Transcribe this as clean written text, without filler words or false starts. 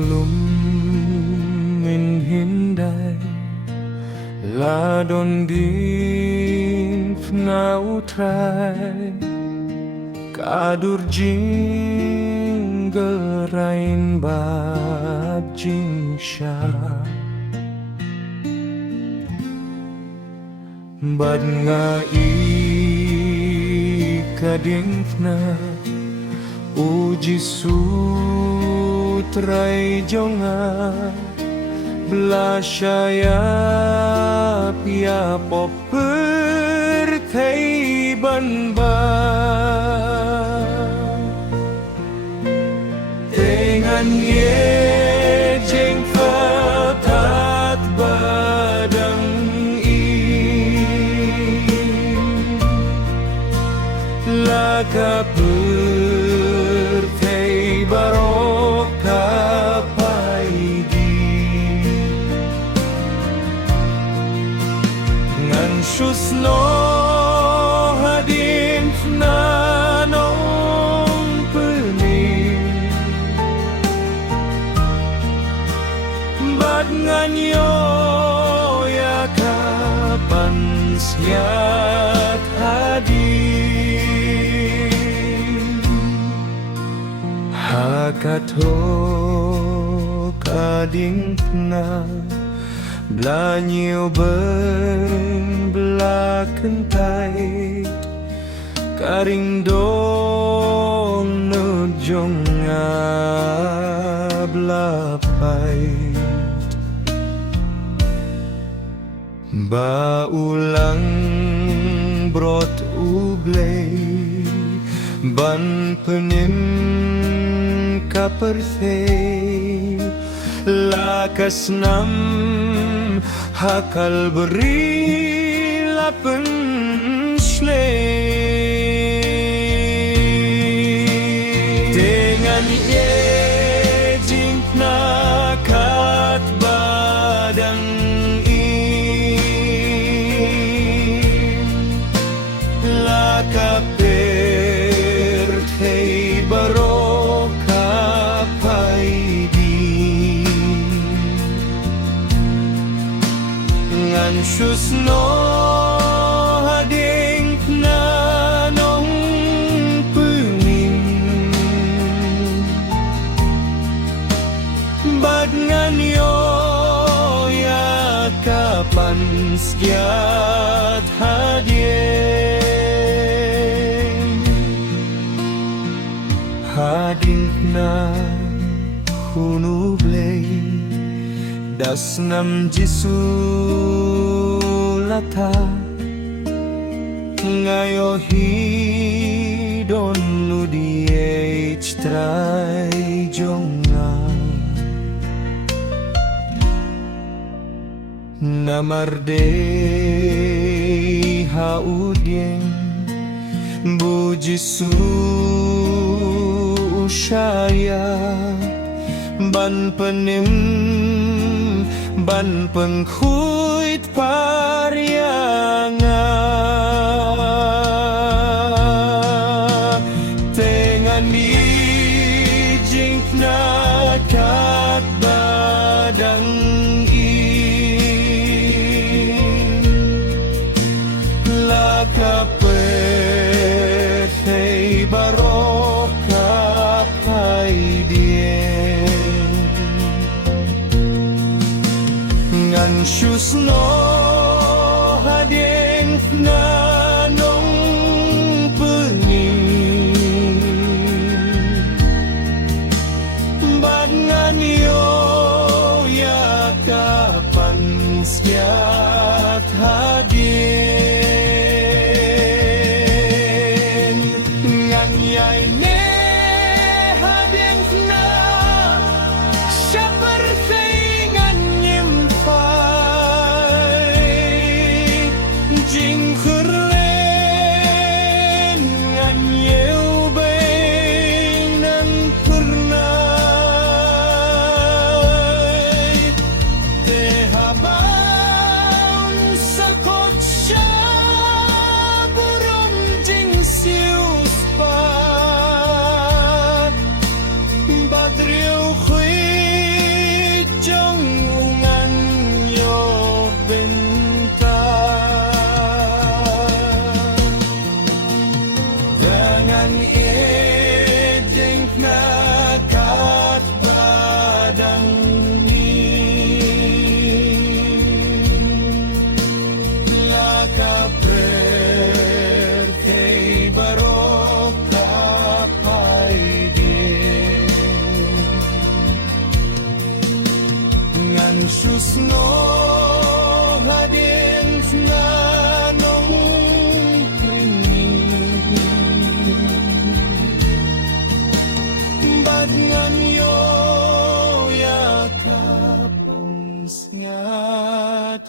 maklum menghindai ladon din fnautrai kadur jingle rain bab jingsha bad nga i kading fna uji sutrai jonga Belasaya pia popper thei ban ba dengan ye jeng fatat badang i laka per thei barok kapai Susno hadin na nong pening bad nganyo ya kapan siat hadin hakato kading na Blanyo berbelakentai Karing dong nujong ngablapai Baulang brot ublay Ban penim kaperthei Lakas nam hakal beri lapen dengan ye jing nakat badang in lakaper thei baroka paidi ngan susno hading na nong pening bad ngan yo ya kapan sekiat hading na hunublay das nam jisu lata ngayo hidon ludi trai jonga namarde haudien bu jisu ushaya ban penim ban penghuit parianga dengan ni jing nakat badang in lakaper thei barok kapai dien ngan susno hading na nong pening bad ngan yo ya kapan siat hadin ngan yai ne hading na seperti jing khurlen ngan yeu beng nang pernai te haba susno hadin nganong pringin bad nganyo yakap ang siyat